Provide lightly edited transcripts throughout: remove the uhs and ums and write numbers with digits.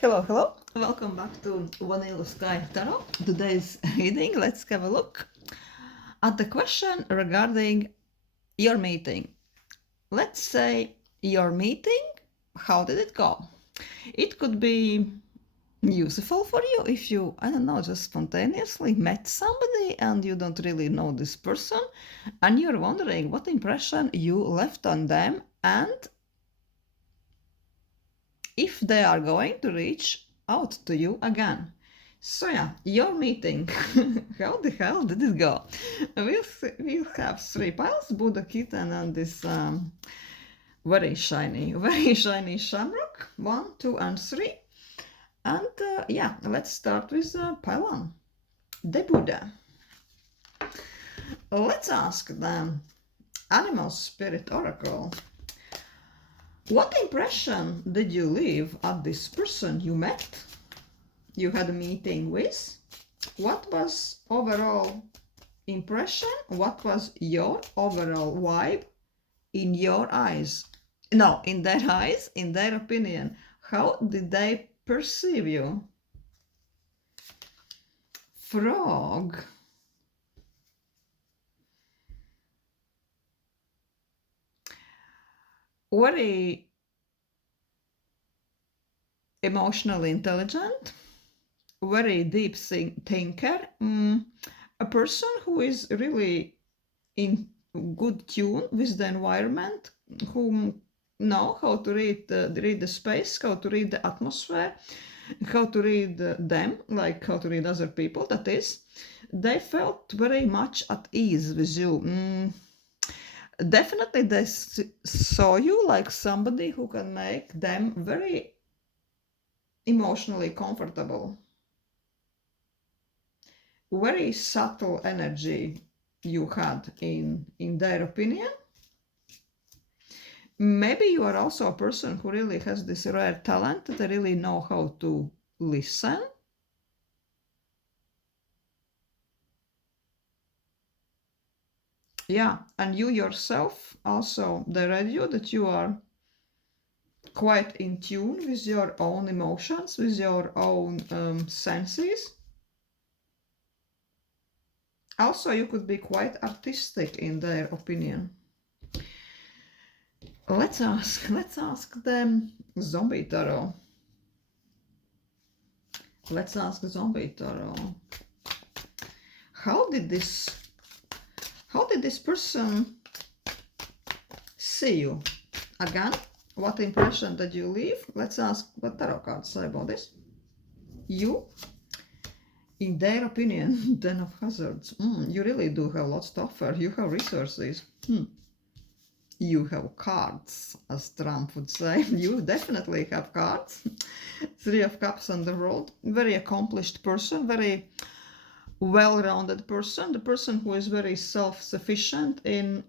Hello, hello. Welcome back to Vanilla Sky Tarot. Today's reading, let's have a look at the question regarding your meeting. Let's say your meeting, how did it go? It could be useful for you if you, I don't know, just spontaneously met somebody and you don't really know this person and you're wondering what impression you left on them and if they are going to reach out to you again. So yeah, your meeting. How the hell did it go? We'll have three piles, Buddha kitten and this very shiny shamrock. 1, 2, and 3. And yeah, let's start with pile 1. The Buddha. Let's ask the Animal Spirit Oracle. What impression did you leave at this person you met? You had a meeting with? What was overall impression? What was your overall vibe in your eyes? No, in their eyes, in their opinion. How did they perceive you? Frog. Very emotionally intelligent, very deep thinker, a person who is really in good tune with the environment, who know how to read the space, how to read the atmosphere, how to read them, like how to read other people. That is, they felt very much at ease with you. Definitely, they saw you like somebody who can make them very emotionally comfortable. Very subtle energy you had in their opinion. Maybe you are also a person who really has this rare talent that they really know how to listen. Yeah, and you yourself also, they read you that you are quite in tune with your own emotions, with your own senses. Also, you could be quite artistic in their opinion. Let's ask them Zombie Tarot. Let's ask Zombie Tarot. How did this person see you? Again, what impression did you leave? Let's ask what tarot cards say about this. You, in their opinion, Den of Hazards. You really do have lots to offer. You have resources. You have cards, as Trump would say. You definitely have cards. 3 of Cups on the road. Very accomplished person, very well-rounded person, the person who is very self-sufficient in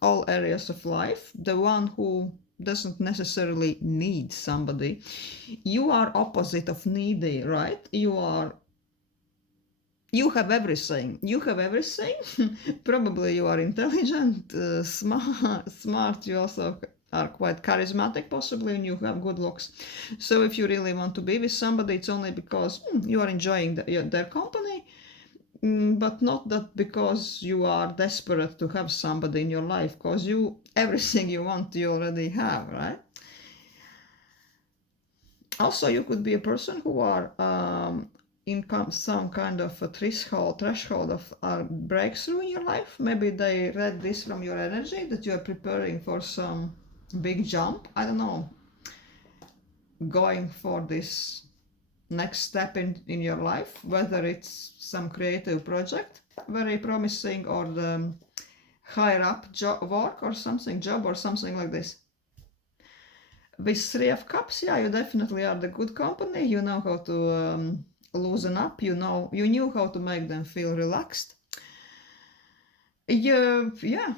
all areas of life, the one who doesn't necessarily need somebody. You are opposite of needy, right? You have everything. Probably you are intelligent, smart. You also are quite charismatic, possibly, and you have good looks. So if you really want to be with somebody, it's only because you are enjoying their company, but not that because you are desperate to have somebody in your life, because everything you want, you already have, right? Also, you could be a person who are in some kind of a threshold of a breakthrough in your life. Maybe they read this from your energy that you are preparing for some big jump. I don't know, going for this next step in your life, whether it's some creative project, very promising, or the higher up work or something, job or something like this. With 3 of Cups, yeah, you definitely are the good company. You know how to loosen up. You knew how to make them feel relaxed. Yeah,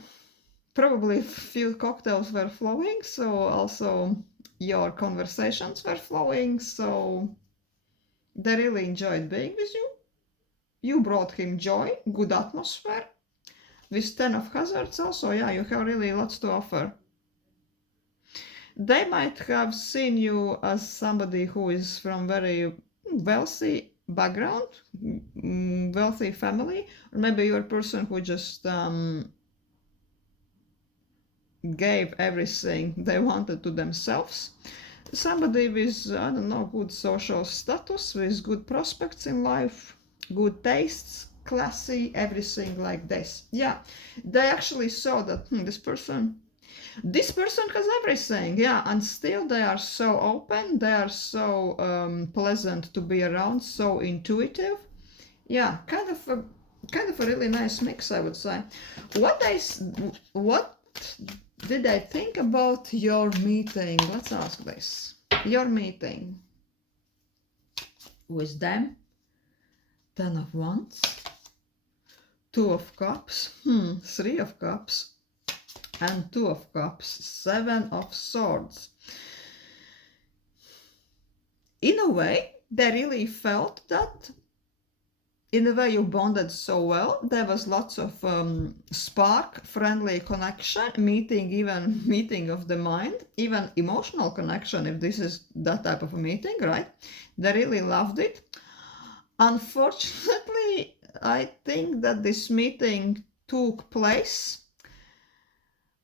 probably few cocktails were flowing, so also your conversations were flowing, so they really enjoyed being with you. You brought him joy, good atmosphere. With 10 of Hazards also, yeah, you have really lots to offer. They might have seen you as somebody who is from very wealthy background, wealthy family, or maybe you're a person who just gave everything they wanted to themselves. Somebody with, I don't know, good social status, with good prospects in life, good tastes, classy, everything like this. Yeah, they actually saw that this person has everything, yeah, and still they are so open, they are so pleasant to be around, so intuitive. Yeah, kind of a really nice mix, I would say. What did I think about your meeting? Let's ask this. Your meeting with them. 10 of Wands, 2 of Cups, 3 of Cups, and 2 of Cups, 7 of Swords. In a way, they really felt that in a way you bonded so well. There was lots of spark, friendly connection, meeting of the mind, even emotional connection, if this is that type of a meeting, right? They really loved it. Unfortunately, I think that this meeting took place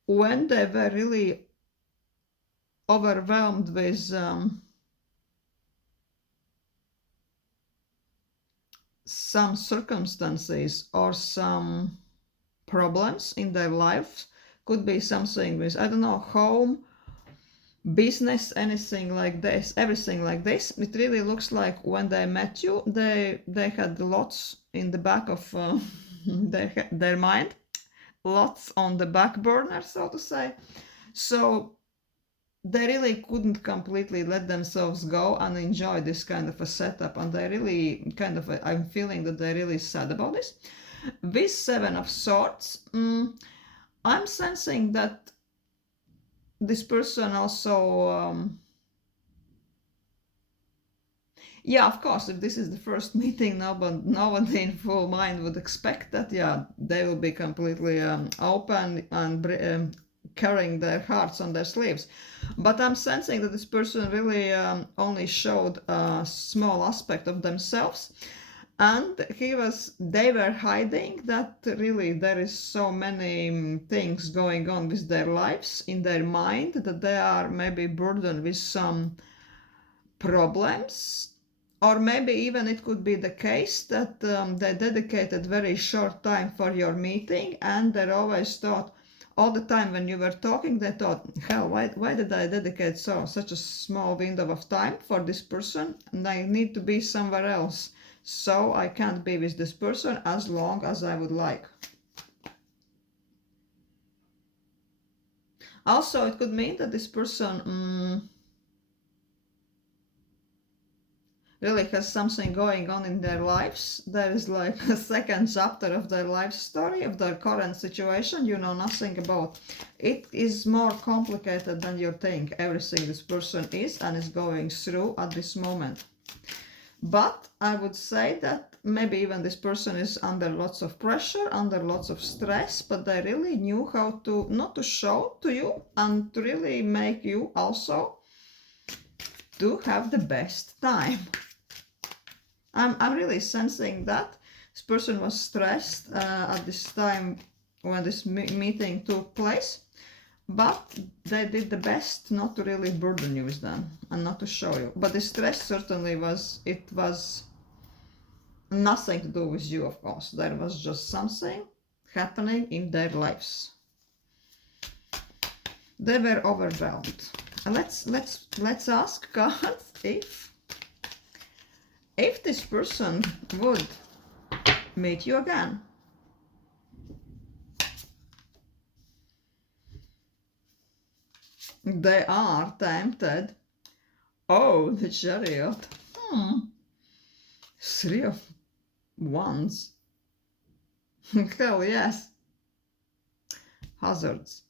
when they were really overwhelmed with some circumstances or some problems in their life. Could be something with, I don't know, home, business, anything like this, everything like this. It really looks like when they met you, they had lots in the back of their mind, lots on the back burner, so to say. So they really couldn't completely let themselves go and enjoy this kind of a setup, and they really I'm feeling that they're really sad about this. With 7 of Swords, I'm sensing that this person also yeah, of course, if this is the first meeting, nobody in full mind would expect that. Yeah, they will be completely open and carrying their hearts on their sleeves. But I'm sensing that this person really only showed a small aspect of themselves, and they were hiding that really there is so many things going on with their lives in their mind, that they are maybe burdened with some problems. Or maybe even it could be the case that they dedicated very short time for your meeting, and they always thought, all the time when you were talking, they thought, hell, why did I dedicate such a small window of time for this person, and I need to be somewhere else, so I can't be with this person as long as I would like. Also, it could mean that this person really has something going on in their lives. There is like a second chapter of their life story, of their current situation you know nothing about. It is more complicated than you think, everything this person is and is going through at this moment. But I would say that maybe even this person is under lots of pressure, under lots of stress, but they really knew how to, not to show to you, and to really make you also to have the best time. I'm really sensing that this person was stressed at this time when this meeting took place, but they did the best not to really burden you with them and not to show you. But the stress certainly was nothing to do with you, of course. There was just something happening in their lives. They were overwhelmed. Let's ask God if this person would meet you again. They are tempted. Oh, the Chariot. 3 of Wands. Hell yes. Hazards.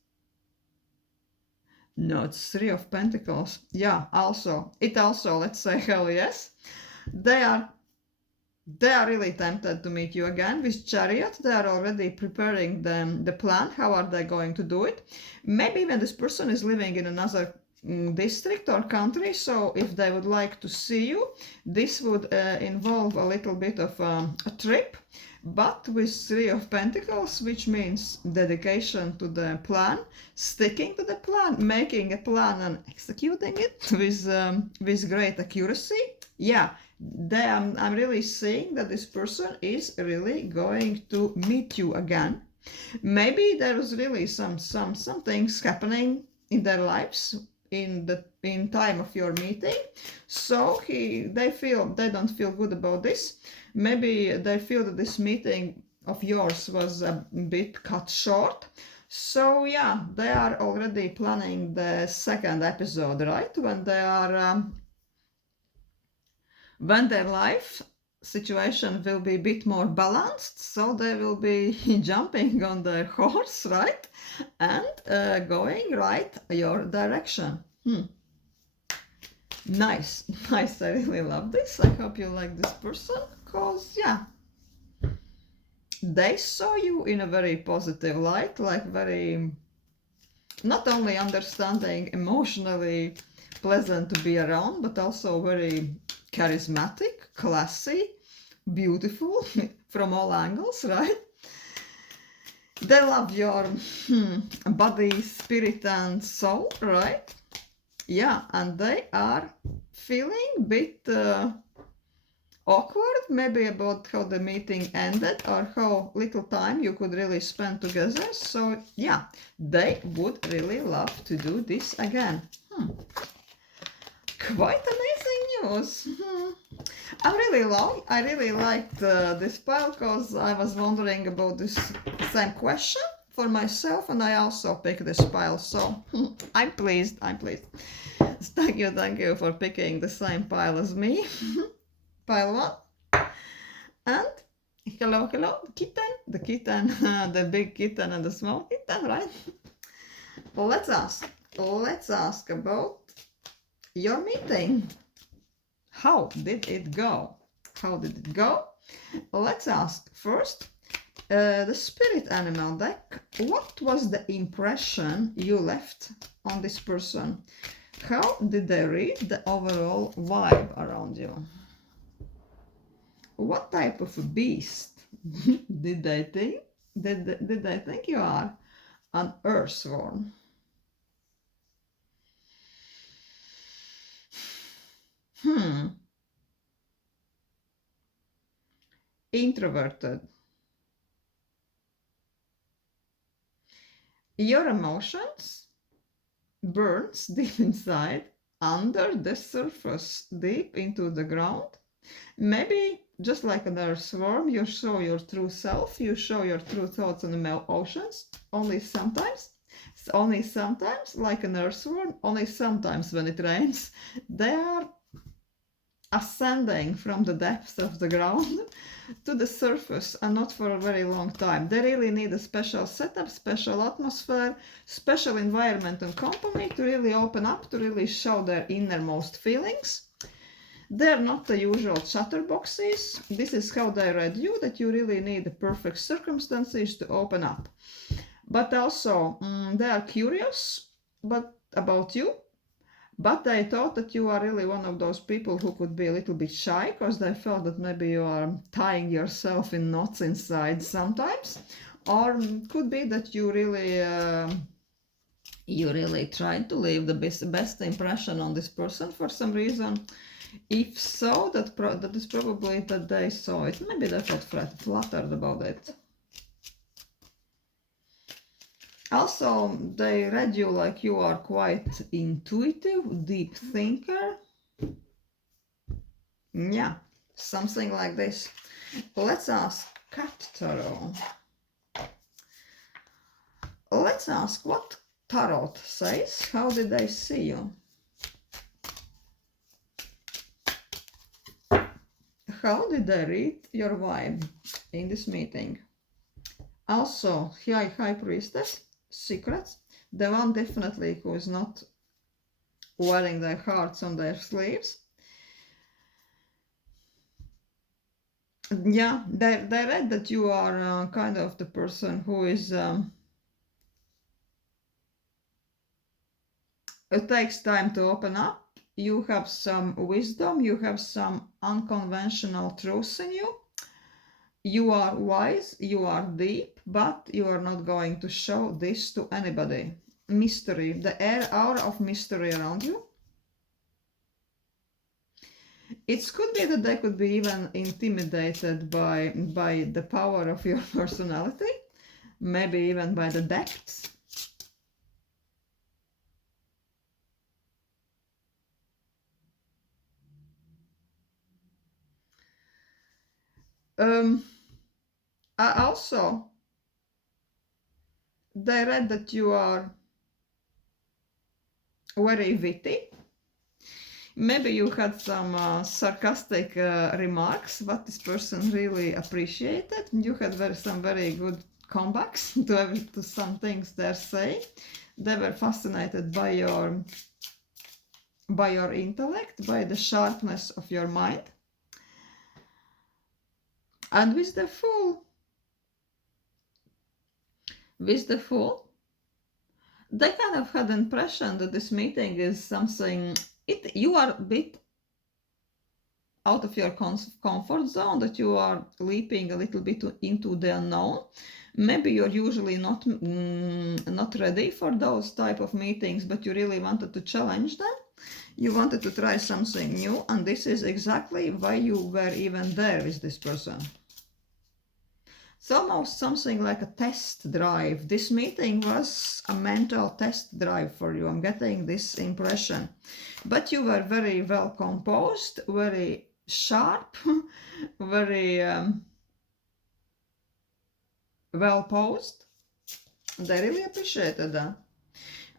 No, it's 3 of Pentacles. Yeah, also. Let's say hell yes. They are really tempted to meet you again with Chariot. They are already preparing the plan. How are they going to do it? Maybe even this person is living in another district or country. So if they would like to see you, this would involve a little bit of a trip, but with Three of Pentacles, which means dedication to the plan, sticking to the plan, making a plan and executing it with great accuracy. Yeah, I'm really seeing that this person is really going to meet you again. Maybe there is really some things happening in their lives in time of your meeting, so they don't feel good about this. Maybe they feel that this meeting of yours was a bit cut short. So yeah, they are already planning the second episode, right? When they are when their life situation will be a bit more balanced, so they will be jumping on their horse, right, and going right your direction. Nice, nice. I really love this. I hope you like this person, because yeah, they saw you in a very positive light, like very not only understanding, emotionally pleasant to be around, but also very charismatic, classy, beautiful from all angles, right? They love your body, spirit, and soul, right? Yeah, and they are feeling a bit awkward, maybe about how the meeting ended or how little time you could really spend together. So yeah, they would really love to do this again. Quite amazing news. I really liked this pile, because I was wondering about this same question for myself, and I also picked this pile, so I'm pleased. Thank you for picking the same pile as me. Pile 1. And hello, the kitten, the big kitten and the small kitten, right? Let's ask about your meeting. How did it go? Let's ask first the spirit animal deck. What was the impression you left on this person? How did they read the overall vibe around you? What type of a beast did they think? Did they think you are? An earthworm. Introverted. Your emotions burns deep inside, under the surface, deep into the ground. Maybe just like an earthworm, you show your true self, you show your true thoughts and emotions, only sometimes, like an earthworm, only sometimes when it rains. They are ascending from the depths of the ground to the surface, and not for a very long time. They really need a special setup, special atmosphere, special environment and company to really open up, to really show their innermost feelings. They're not the usual chatterboxes. This is how they read you, that you really need the perfect circumstances to open up. But also, they are curious about you, but they thought that you are really one of those people who could be a little bit shy, because they felt that maybe you are tying yourself in knots inside sometimes. Or could be that you really tried to leave the best impression on this person for some reason. If so, that is probably that they saw it. Maybe they felt flattered about it. Also, they read you like you are quite intuitive, deep thinker. Yeah, something like this. Let's ask Cat Tarot. Let's ask what Tarot says. How did they see you? How did they read your vibe in this meeting? Also, High Priestess, secrets. The one definitely who is not wearing their hearts on their sleeves. Yeah, they read that you are kind of the person who is It takes time to open up. You have some wisdom, you have some unconventional truths in you. You are wise, you are deep, but you are not going to show this to anybody. Mystery, the aura of mystery around you. It could be that they could be even intimidated by the power of your personality, maybe even by the depths. Also, they read that you are very witty. Maybe you had some sarcastic remarks, what this person really appreciated. You had some very good comebacks to some things they're saying. They were fascinated by your intellect, by the sharpness of your mind. And with the Fool, they kind of had the impression that this meeting is something, you are a bit out of your comfort zone, that you are leaping a little bit into the unknown. Maybe you're usually not ready for those type of meetings, but you really wanted to challenge them. You wanted to try something new, and this is exactly why you were even there with this person. It's almost something like a test drive. This meeting was a mental test drive for you. I'm getting this impression. But you were very well composed, very sharp, very well posed. They really appreciated that.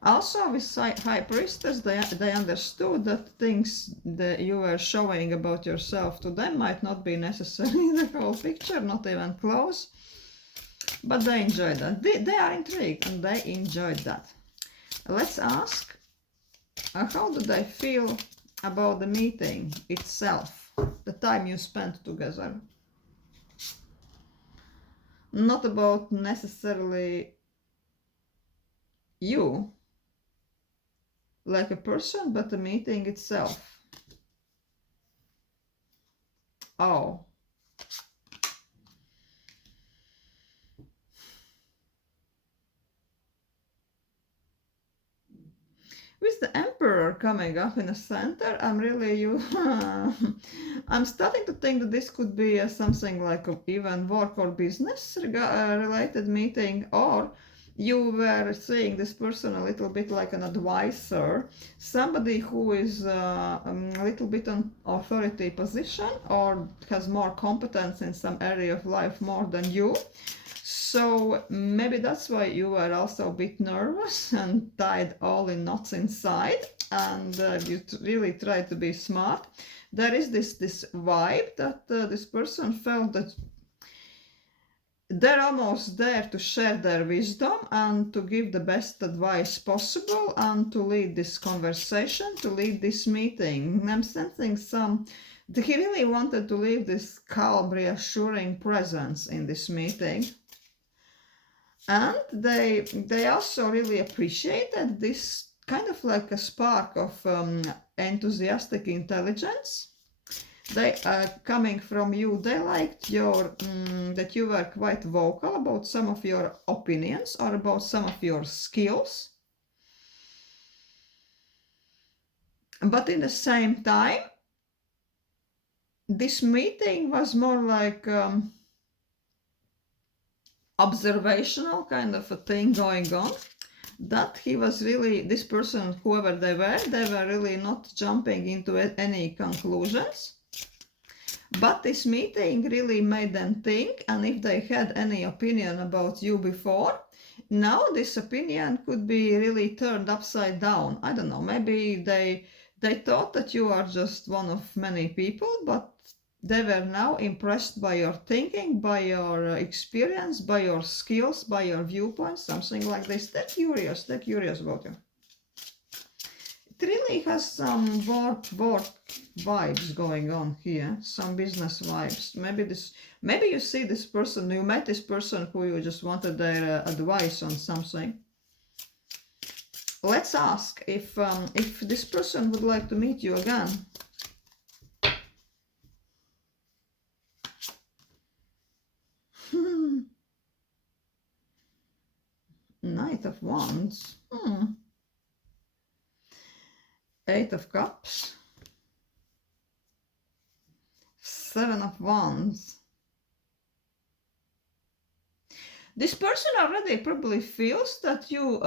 Also, with High Priestess, they understood that things that you were showing about yourself to them might not be necessarily the whole picture, not even close. But they enjoyed that. They are intrigued and they enjoyed that. Let's ask, how do they feel about the meeting itself, the time you spent together? Not about necessarily you, like a person, but the meeting itself. Oh. With the Emperor coming up in the center, I'm starting to think that this could be something like even work or business related meeting, or you were seeing this person a little bit like an advisor, somebody who is a little bit on authority position or has more competence in some area of life more than you. So maybe that's why you were also a bit nervous and tied all in knots inside, and you really tried to be smart. There is this vibe that this person felt that they're almost there to share their wisdom and to give the best advice possible and to lead this conversation, to lead this meeting. I'm sensing he really wanted to leave this calm, reassuring presence in this meeting. And they also really appreciated this kind of like a spark of enthusiastic intelligence. They coming from you. They liked that you were quite vocal about some of your opinions or about some of your skills. But in the same time, this meeting was more like observational kind of a thing going on, that he was really, this person, whoever they were really not jumping into any conclusions. But this meeting really made them think, and if they had any opinion about you before, now this opinion could be really turned upside down. I don't know, maybe they thought that you are just one of many people, but they were now impressed by your thinking, by your experience, by your skills, by your viewpoints, something like this. They're curious about you. It really has some work vibes going on here, some business vibes. Maybe you see this person, you met this person who you just wanted their advice on something. Let's ask if this person would like to meet you again. Knight of Wands. Eight of Cups. Seven of Wands. This person already probably feels that you,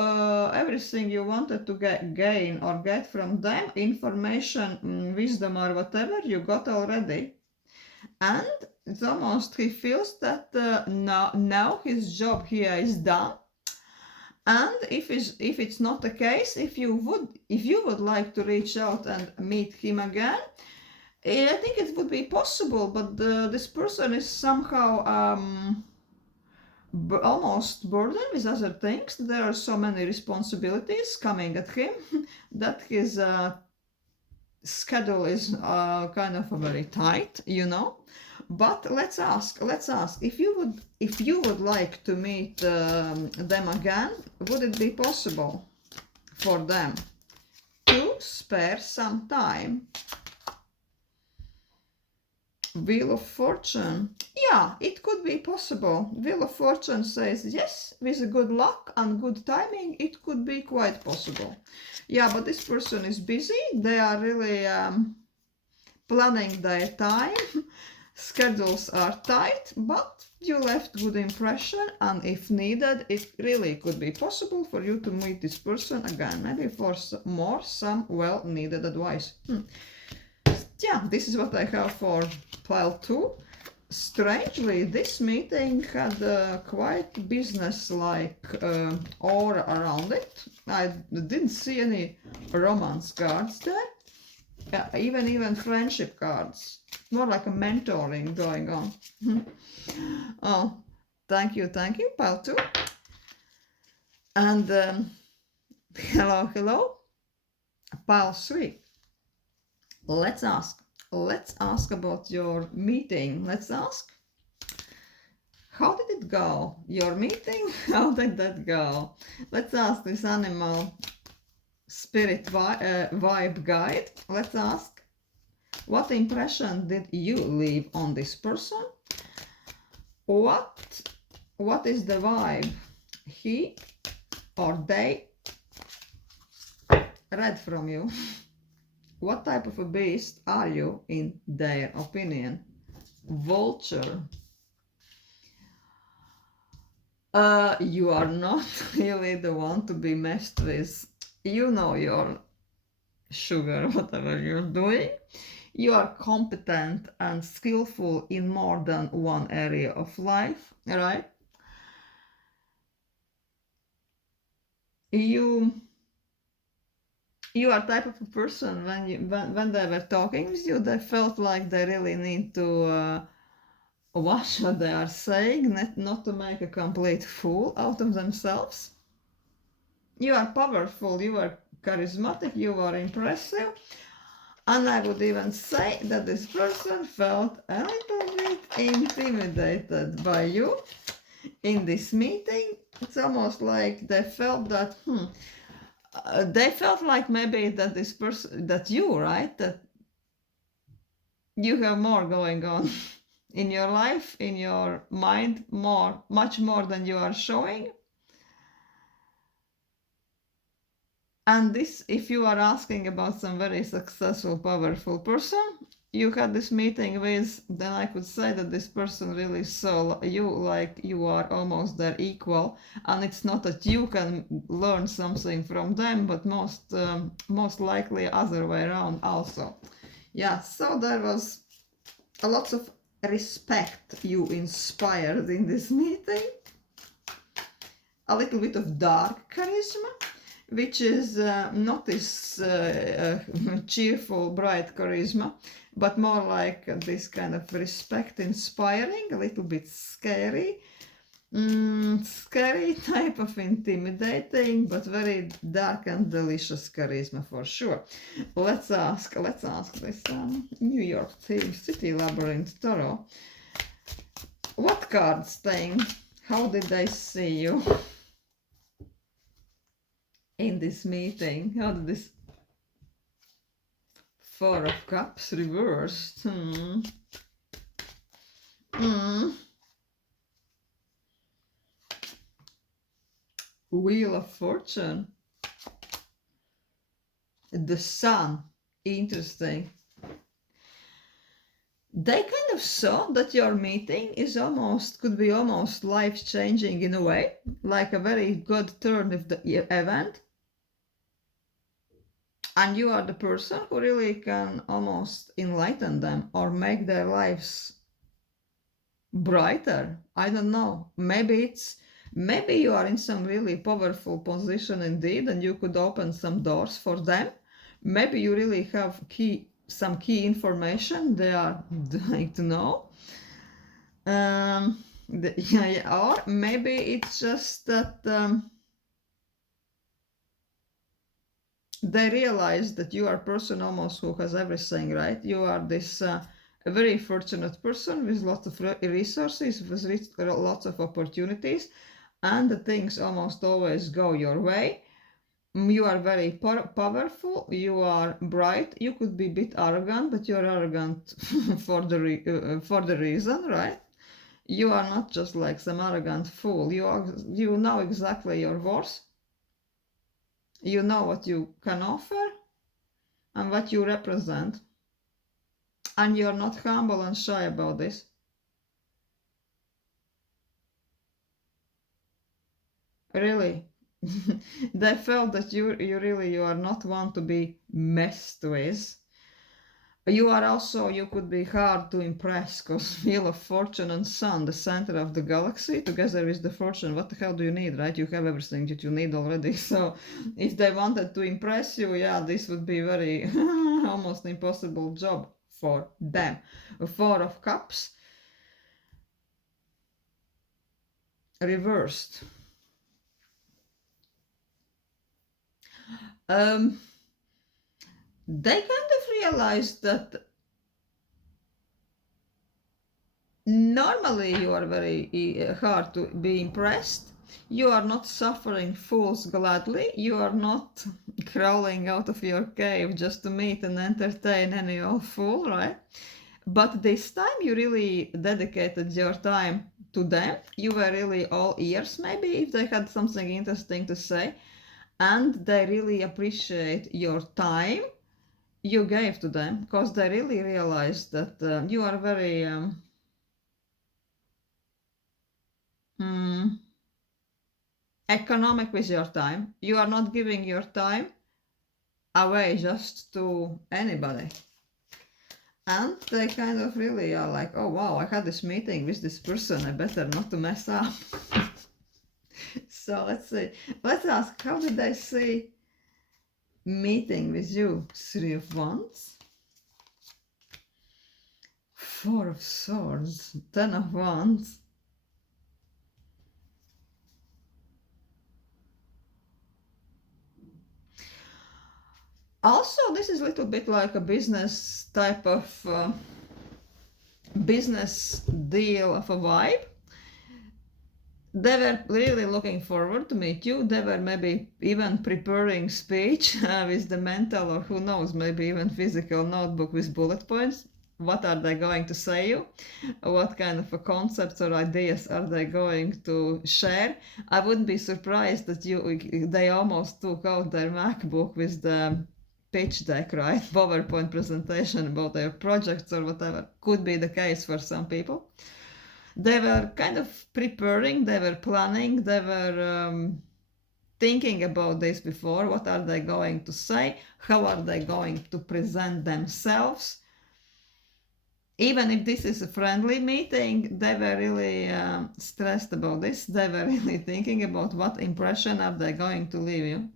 everything you wanted to gain or get from them, information, wisdom or whatever, you got already. And it's almost he feels that now his job here is done. And if it's not the case, if you would like to reach out and meet him again, I think it would be possible. But this person is somehow almost burdened with other things. There are so many responsibilities coming at him that his schedule is kind of very tight, you know. But let's ask if you would like to meet them again, would it be possible for them to spare some time? Wheel of Fortune. Yeah, it could be possible. Wheel of Fortune says yes, with good luck and good timing, it could be quite possible. Yeah, but this person is busy. They are really planning their time. Schedules are tight, but you left good impression, and if needed, it really could be possible for you to meet this person again, maybe for some well-needed advice. Yeah, this is what I have for pile 2. Strangely, this meeting had a quite business-like aura around it. I didn't see any romance cards there. Yeah, even friendship cards. More like a mentoring going on. Oh, thank you, pile 2. And hello, pile 3. Let's ask about your meeting. Let's ask, how did it go? Your meeting, how did that go? Let's ask this animal spirit vibe guide. Let's ask, what impression did you leave on this person? What is the vibe he or they read from you? What type of a beast are you in their opinion? Vulture. You are not really the one to be messed with. You know your sugar, whatever you're doing. You are competent and skillful in more than one area of life, right? You are type of a person when they were talking with you, they felt like they really need to watch what they are saying, not to make a complete fool out of themselves. You are powerful, you are charismatic, you are impressive, and I would even say that this person felt a little bit intimidated by you in this meeting. It's almost like they felt that they felt like maybe that this person, that you, right, that you have more going on in your life, in your mind, much more than you are showing. And this, if you are asking about some very successful, powerful person you had this meeting with, then I could say that this person really saw you like you are almost their equal, and it's not that you can learn something from them, but most likely other way around also. Yeah, so there was a lot of respect you inspired in this meeting, a little bit of dark charisma, which is not this cheerful, bright charisma, but more like this kind of respect inspiring, a little bit scary, scary type of intimidating, but very dark and delicious charisma for sure. Let's ask this New York City Labyrinth Tarot. What cards thing? How did they see you? in this meeting? How did this Four of Cups reversed? Wheel of Fortune. The Sun. Interesting. They kind of saw that your meeting is could be almost life-changing in a way, like a very good turn of the event. And you are the person who really can almost enlighten them or make their lives brighter. I don't know. Maybe you are in some really powerful position indeed, and you could open some doors for them. Maybe you really have some key information they are dying to know. Or maybe it's just that they realize that you are a person almost who has everything, right? You are this a very fortunate person with lots of resources, with lots of opportunities, and the things almost always go your way. You are very powerful, you are bright, you could be a bit arrogant, but you're arrogant for the reason, right? You are not just like some arrogant fool. You know exactly your worth. You know what you can offer and what you represent. And you're not humble and shy about this. Really. They felt that you are not one to be messed with. You could be hard to impress, because Wheel of Fortune and Sun, the center of the galaxy, together with the fortune, what the hell do you need, right? You have everything that you need already. So if they wanted to impress you, yeah, this would be very almost impossible job for them. Four of Cups reversed. They kind of realized that normally you are very hard to be impressed. You are not suffering fools gladly. You are not crawling out of your cave just to meet and entertain any old fool, right? But this time you really dedicated your time to them. You were really all ears, maybe, if they had something interesting to say. And they really appreciate your time you gave to them, because they really realized that you are very economic with your time. You are not giving your time away just to anybody. And they kind of really are like, oh wow, I had this meeting with this person, I better not to mess up. So let's see. Let's ask, how did they see meeting with you? Three of Wands, Four of Swords, Ten of Wands. Also, this is a little bit like a business type of business deal of a vibe. They were really looking forward to meet you. They were maybe even preparing speech with the mental, or who knows, maybe even physical notebook with bullet points. What are they going to say you? What kind of concepts or ideas are they going to share? I wouldn't be surprised that they almost took out their MacBook with the pitch deck, right? PowerPoint presentation about their projects or whatever. Could be the case for some people. They were kind of preparing, they were planning, they were thinking about this before. What are they going to say? How are they going to present themselves? Even if this is a friendly meeting, they were really stressed about this. They were really thinking about what impression are they going to leave you.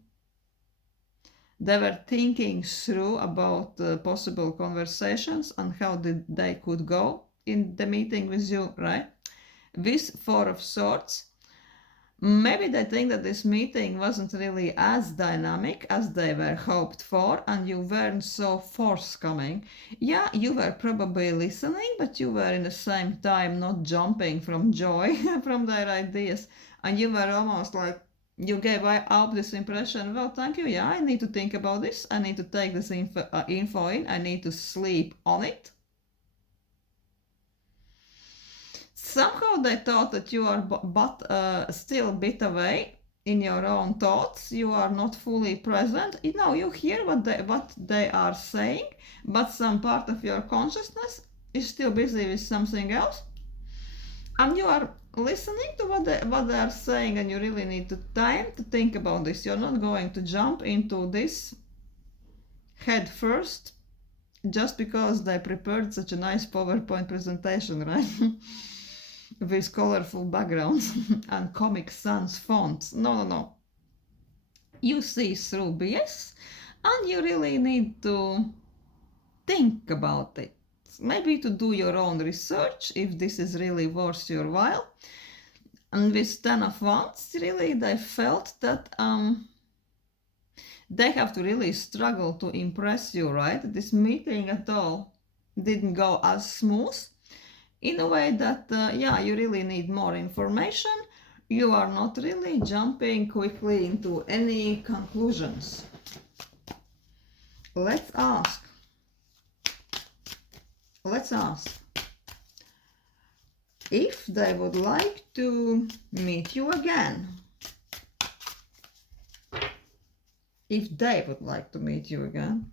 They were thinking through about possible conversations and how they could go in the meeting with you, right? With Four of Swords, maybe they think that this meeting wasn't really as dynamic as they were hoped for, and you weren't so forthcoming. Yeah, you were probably listening, but you were in the same time not jumping from joy from their ideas, and you were almost like You gave out this impression, well, thank you, yeah, I need to think about this, I need to take this info in, I need to sleep on it. Somehow they thought that you are still a bit away in your own thoughts, you are not fully present. You hear what they are saying, but some part of your consciousness is still busy with something else. And you are listening to what they are saying, and you really need time to think about this. You're not going to jump into this head first just because they prepared such a nice PowerPoint presentation, right? With colorful backgrounds and Comic Sans fonts. No. You see through BS, and you really need to think about it. Maybe to do your own research if this is really worth your while. And with 10 of Wands, really they felt that they have to really struggle to impress you, right? This meeting at all didn't go as smooth, in a way that, you really need more information. You are not really jumping quickly into any conclusions. Let's ask. If they would like to meet you again. If they would like to meet you again.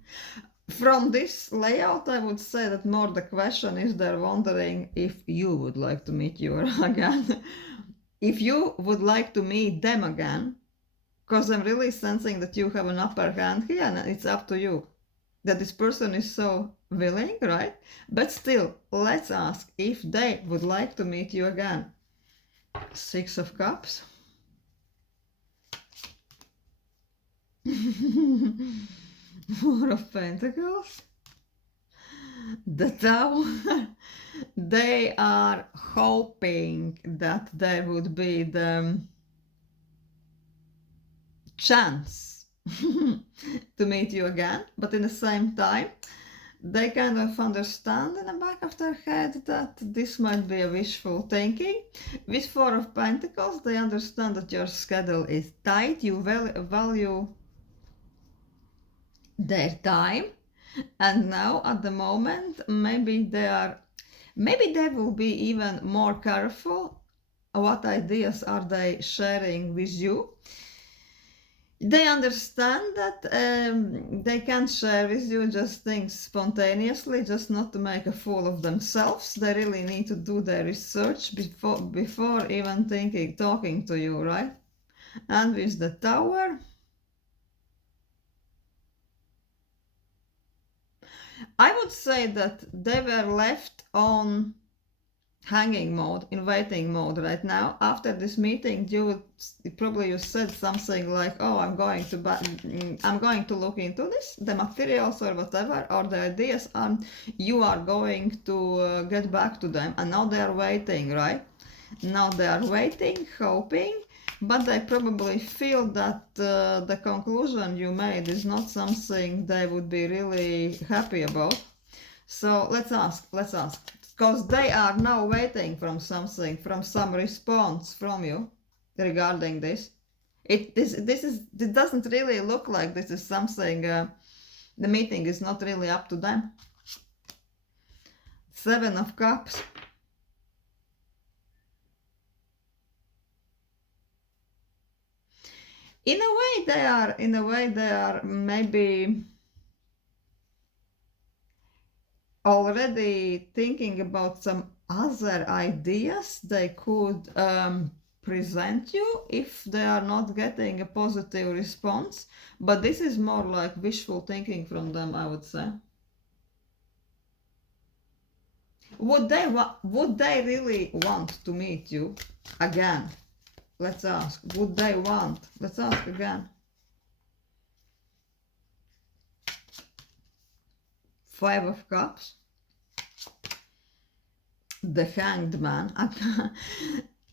From this layout, I would say that more the question is they're wondering if you would like to meet you again. If you would like to meet them again, because I'm really sensing that you have an upper hand here, and it's up to you. That this person is so willing, right? But still, let's ask if they would like to meet you again. 6 of Cups. Four of Pentacles. The Tower. They are hoping that there would be the chance to meet you again, but in the same time they kind of understand in the back of their head that this might be a wishful thinking. With 4 of Pentacles, they understand that your schedule is tight, you value their time, and now at the moment maybe they will be even more careful what ideas are they sharing with you. They understand that they can't share with you just things spontaneously, just not to make a fool of themselves. They really need to do their research before even talking to you, right? And with the Tower, I would say that they were left on hanging mode, in waiting mode right now. After this meeting, you said something like, oh, I'm going to look into this, the materials or whatever, or the ideas, and you are going to get back to them. And now they are waiting, right? Now they are waiting, hoping, but they probably feel that the conclusion you made is not something they would be really happy about. So let's ask. Because they are now waiting from something, from some response from you regarding this. It doesn't really look like this is something, the meeting is not really up to them. 7 of Cups. In a way they are maybe already thinking about some other ideas they could present you if they are not getting a positive response. But this is more like wishful thinking from them, I would say. Would they really want to meet you again? Let's ask. Would they want? Let's ask again. 5 of Cups. The Hanged Man.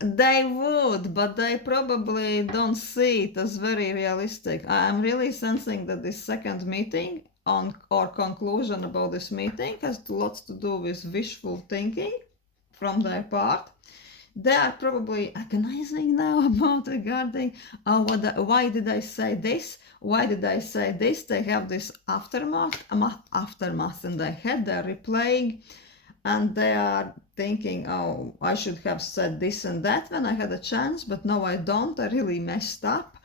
They would, but they probably don't see it as very realistic. I'm really sensing that this second meeting or conclusion about this meeting has lots to do with wishful thinking from their part. They are probably agonizing now about regarding, oh, why did I say this? Why did I say this? They have this aftermath in their head. They're replaying, and they are thinking, oh, I should have said this and that when I had a chance, but no, I don't. I really messed up.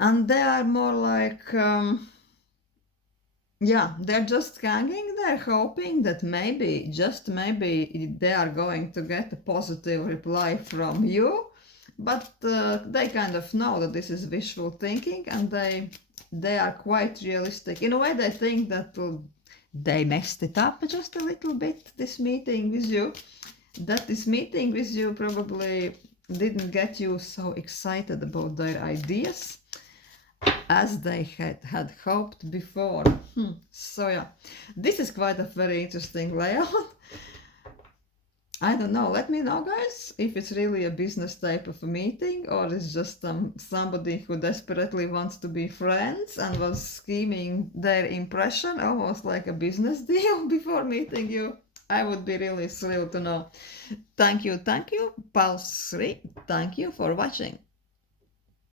And they are more like, yeah, they're just hanging there, hoping that maybe, just maybe, they are going to get a positive reply from you. But they kind of know that this is wishful thinking, and they are quite realistic. In a way, they think that they messed it up just a little bit, this meeting with you. That this meeting with you probably didn't get you so excited about their ideas as they had hoped before. So yeah, this is quite a very interesting layout. I don't know, let me know, guys, if it's really a business type of a meeting, or it's just somebody who desperately wants to be friends and was scheming their impression, almost like a business deal before meeting you. I would be really thrilled to know. Thank you, Pulse 3, thank you for watching.